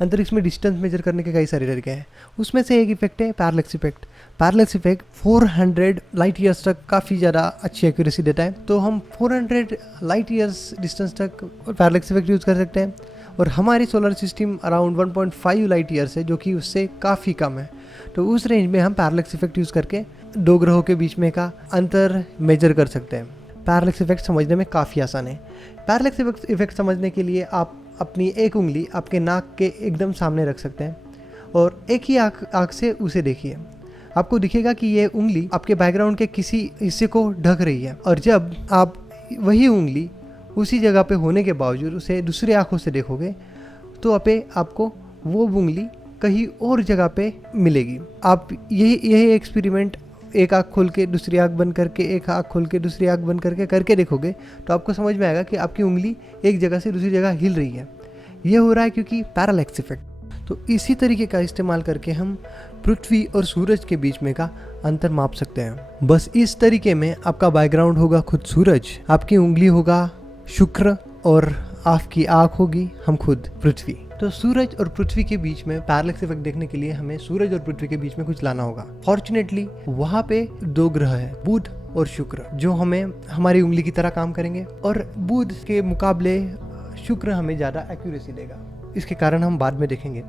अंतरिक्ष में distance measure करने के कई सारे तरीके हैं। उसमें से एक इफेक्ट है parallax effect. Parallax effect 400 light years तक काफ़ी ज़्यादा अच्छी एक्यूरेसी देता है। तो हम 400 लाइट ईयर्स डिस्टेंस तक पैरालैक्स इफेक्ट यूज़ कर सकते हैं। और हमारी solar system around 1.5 light years है, जो कि उससे काफ़ी कम है। तो उस रेंज में हम पैरालैक्स इफेक्ट यूज़ करके दो ग्रहों के बीच में का अंतर मेजर कर सकते हैं। पैरालैक्स इफेक्ट समझने में काफ़ी आसान है। पैरालैक्स इफेक्ट समझने के लिए आप अपनी एक उंगली आपके नाक के एकदम सामने रख सकते हैं और एक ही आँख से उसे देखिए। आपको दिखेगा कि ये उंगली आपके बैकग्राउंड के किसी हिस्से को ढक रही है। और जब आप वही उंगली उसी जगह पे होने के बावजूद उसे दूसरी आँखों से देखोगे तो आपको वो उंगली कहीं और जगह पे मिलेगी। आप यही एक्सपेरिमेंट एक आँख खोल के दूसरी आँख बंद करके, एक आँख खोल के दूसरी आँख बंद करके देखोगे तो आपको समझ में आएगा कि आपकी उंगली एक जगह से दूसरी जगह हिल रही है। ये हो रहा है क्योंकि पैरालैक्स इफेक्ट। तो इसी तरीके का इस्तेमाल करके हम पृथ्वी और सूरज के बीच में का अंतर माप सकते हैं। बस इस तरीके में आपका बैकग्राउंड होगा खुद सूरज, आपकी उंगली होगा शुक्र और आपकी आँख होगी हम खुद पृथ्वी। तो सूरज और पृथ्वी के बीच में पैरालैक्स इफेक्ट देखने के लिए हमें सूरज और पृथ्वी के बीच में कुछ लाना होगा। फॉर्चुनेटली वहाँ पे दो ग्रह हैं, बुध और शुक्र, जो हमें हमारी उंगली की तरह काम करेंगे। और बुध के मुकाबले शुक्र हमें ज़्यादा एक्यूरेसी देगा। इसके कारण हम बाद में देखेंगे।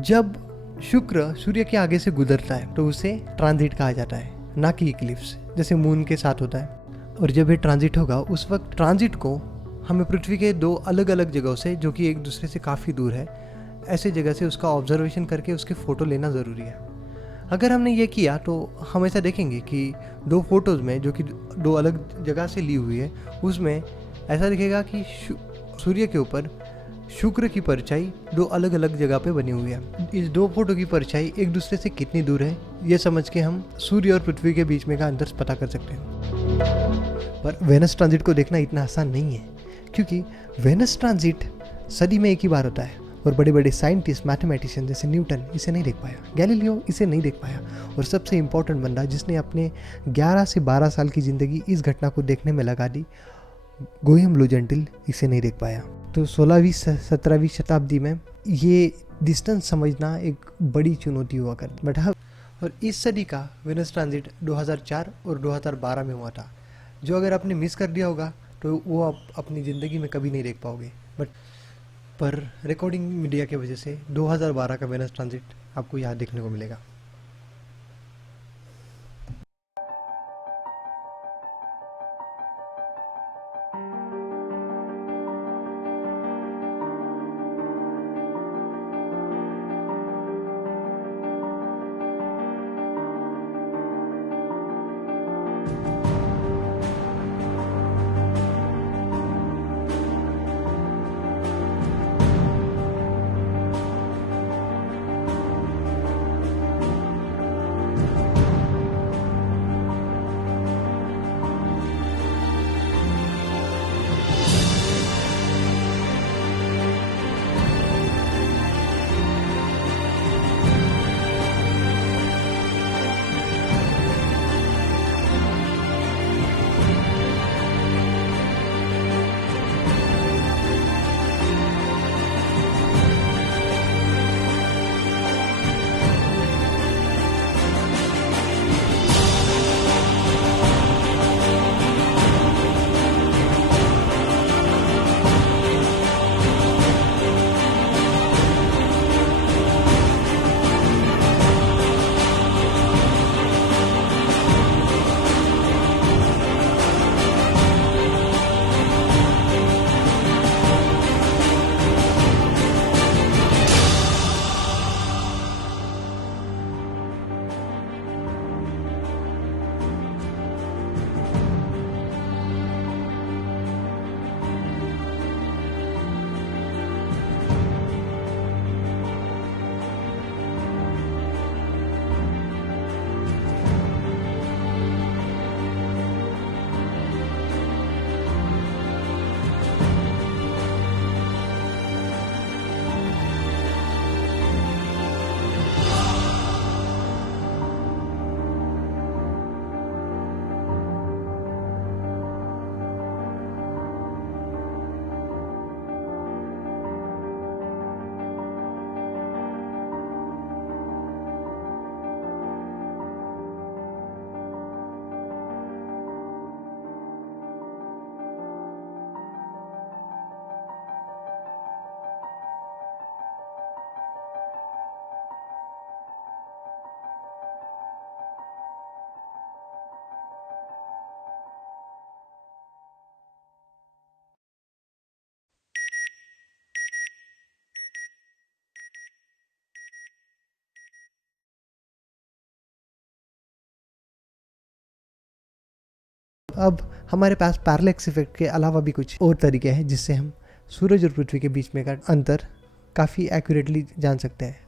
जब शुक्र सूर्य के आगे से गुजरता है तो उसे ट्रांजिट कहा जाता है, ना कि इक्लिप्स, जैसे मून के साथ होता है। और जब ये ट्रांजिट होगा उस वक्त ट्रांजिट को हमें पृथ्वी के दो अलग अलग जगहों से, जो कि एक दूसरे से काफ़ी दूर है, ऐसे जगह से उसका ऑब्जर्वेशन करके उसके फ़ोटो लेना ज़रूरी है। अगर हमने ये किया तो हम ऐसा देखेंगे कि दो फोटोज़ में, जो कि दो अलग जगह से ली हुई है, उसमें ऐसा दिखेगा कि सूर्य के ऊपर शुक्र की परछाई दो अलग अलग जगह पे बनी हुई है। इस दो फोटो की परछाई एक दूसरे से कितनी दूर है, ये समझ के हम सूर्य और पृथ्वी के बीच में का अंतर पता कर सकते हैं। पर वेनस ट्रांजिट को देखना इतना आसान नहीं है, क्योंकि वेनस ट्रांजिट सदी में एक ही बार होता है और बड़े बड़े साइंटिस्ट, मैथमेटिशियन जैसे न्यूटन इसे नहीं देख पाया, गैलीलियो इसे नहीं देख पाया, और सबसे इम्पोर्टेंट बंदा जिसने अपने 11 से 12 साल की ज़िंदगी इस घटना को देखने में लगा दी, गोयम लोजेंटिल, इसे नहीं देख पाया। तो 16वीं 17वीं शताब्दी में ये डिस्टेंस समझना एक बड़ी चुनौती हुआ कर। बट हाँ, और इस सदी का वेनस ट्रांजिट 2004 और 2012 में हुआ था, जो अगर आपने मिस कर दिया होगा तो वो आप अपनी ज़िंदगी में कभी नहीं देख पाओगे। पर रिकॉर्डिंग मीडिया की वजह से 2012 का वेनस ट्रांजिट आपको यहाँ देखने को मिलेगा। अब हमारे पास पैरेलक्स इफेक्ट के अलावा भी कुछ और तरीके हैं जिससे हम सूरज और पृथ्वी के बीच में का अंतर काफ़ी एक्यूरेटली जान सकते हैं।